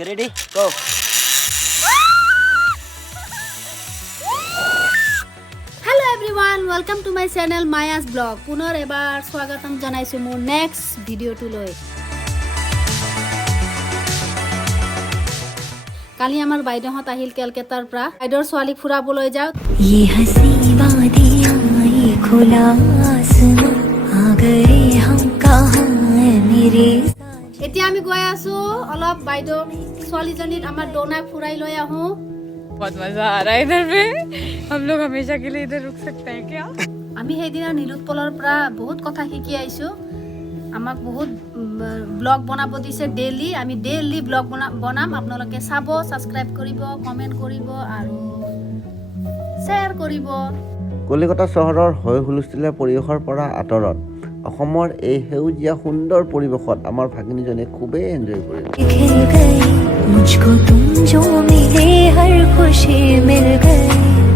Okay, ready? Go. Hello everyone, welcome to my channel Maya's Blog. পুনৰ এবাৰ স্বাগতম জনাইছো মোৰ নেক্সট ভিডিঅ'টো লৈ। কালি আমাৰ বাইদেউহঁত আহিল কেলকাতাৰ পৰা। বাইদেউৰ ছোৱালীক ফুৰাবলৈ যাওঁ। ये हंसी वादियां ये खुला आसमां आ गए हम कहां है मेरे এতিয়া আমি গৈ আছো অলপ বাইদেউ ছোৱালীজনীক আমাৰ ডোনাক ফুৰাই লৈ আহো। बहुत मजा आ रहा है इधर पे। हम लोग हमेशा के लिए इधर रुक सकते हैं क्या? আমি সেইদিনা নীলোৎপলৰ পৰা বহুত কথা শিকি আহিছো। আমাক বহুত ব্লগ বনাব দিছে ডেইলি। আমি ডেইলি ব্লগ বনাম। আপোনালোকে চাব, সাবস্ক্ৰাইব কৰিব, কমেন্ট কৰিব আৰু শ্বেয়াৰ কৰিব। কলিকতা চহৰৰ হৈ হুলস্থুলীয়া পৰিৱেশৰ পৰা আঁতৰত অসমৰ এই সেউজীয়া সুন্দৰ পৰিৱেশত আমাৰ ভাগিনীজনে খুবেই এনজয় কৰিলে। खिल गई मुझको तुम जो मिले हर खुशी मिल गई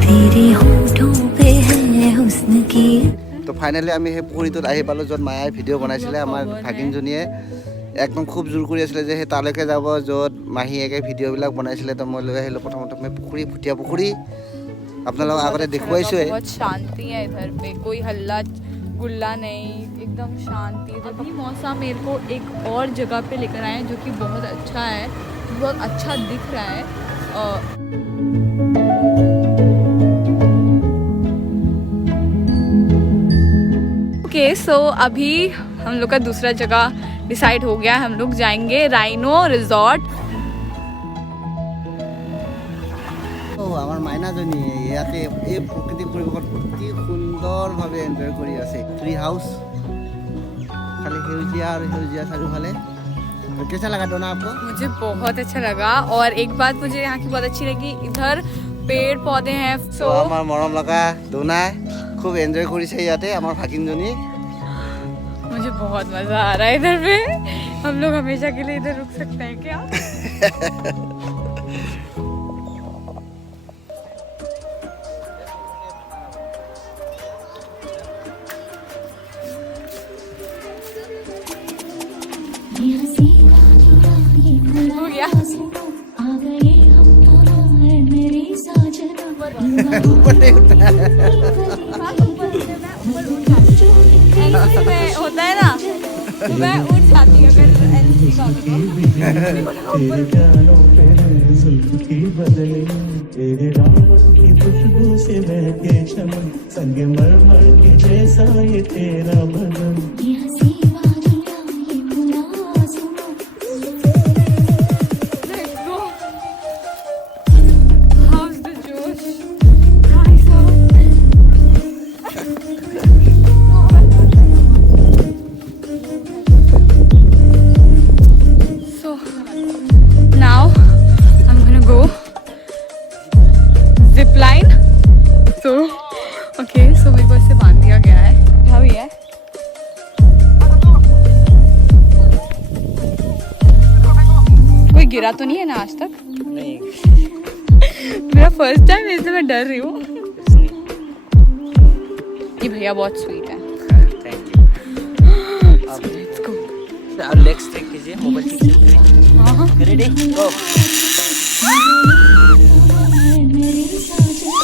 तेरे होठों पे है हुस्न की তো ফাইনেলি আমি সেই পুখুৰীটোত আহি পালোঁ য'ত মায়াই ভিডিঅ' বনাইছিলে। আমাৰ ভাগিনজনীয়ে একদম খুব জোৰ কৰি আছিলে যে সেই তালৈকে যাব য'ত মাহীয়েকে ভিডিঅ'বিলাক বনাইছিলে। তো মই লৈ আহিলোঁ প্ৰথমতে পুখুৰী, ভুটীয়া পুখুৰী। আপোনালোকক আগতে দেখুৱাইছোৱে। बहुत शांति है इधर पे, कोई हल्ला गुल्ला नहीं, एकदम शांति। अभी मौसम मेरे को एक और जगह पे लेकर आए हैं जो कि बहुत अच्छा है, बहुत अच्छा दिख रहा है। ओके सो अभी हम लोग का दूसरा जगह डिसाइड हो गया। हम लोग जाएंगे राइनो रिजॉर्ट। আমাৰ মাইনাজনী ইয়াতে এই প্ৰকৃতিক পৰিৱেশত অতি সুন্দৰভাৱে এনজয় কৰি আছে। ট্ৰী হাউচ, খালি সেউজীয়া আৰু সেউজীয়া চাৰিওফালে। कैसा लगा डोना आपको? मुझे बहुत अच्छा लगा और एक बात मुझे यहाँ की बहुत अच्छी लगी, इधर पेड़ पौधे हैं। তো আমাৰ মৰম লগা ডোনাই খুব এনজয় কৰিছে ইয়াতে আমাৰ ভাগিনজনী। मुझे बहुत मजा आ रहा है इधर पे। हम लोग हमेशा के लिए इधर रुक सकते हैं क्या? ये हंसी वादियां ये खुला हो गया। आसमां आ गए हम कहां है मेरी साजना ऊपर नहीं उठना है। एनसी में होता है ना, मैं उठ जाती हूँ अगर एनसी का तेरे रावण की खुशबू से महके चमन संगमरमर के जैसा ये तेरा बदन। ये हंसी वादियां ये खुला आसमां How's the Josh? Hi, sir. So now I'm gonna go zip line. So okay, so मेरे को इसे बांध दिया गया है। क्या भी है? कोई गिरा तो नहीं है ना आज तक? नहीं। मेरा फर्स्ट टाइम है इसलिए मैं डर रही हूँ। ये भैया बहुत स्वीट है। Thank you. Let's go. अब लेग्स चेक कीजिए, मोबाइल ठीक से उठाइए। हाँ हाँ। Okay, ready? Go. मेरी साजना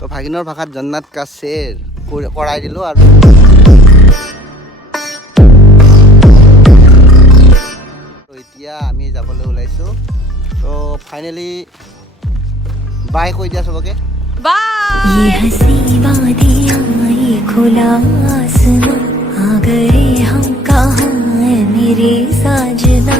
তো ভাগিনৰ ভাষাত জন্নাত কা শ্বেৰ কৰাই দিলোঁ আৰু এতিয়া আমি যাবলৈ ওলাইছোঁ। তো ফাইনেলি বাই কৈ দিয়া চবকে। Bye. ये हंसी वादियां ये खुला आसमां आ गए हम कहां है मेरे साजना।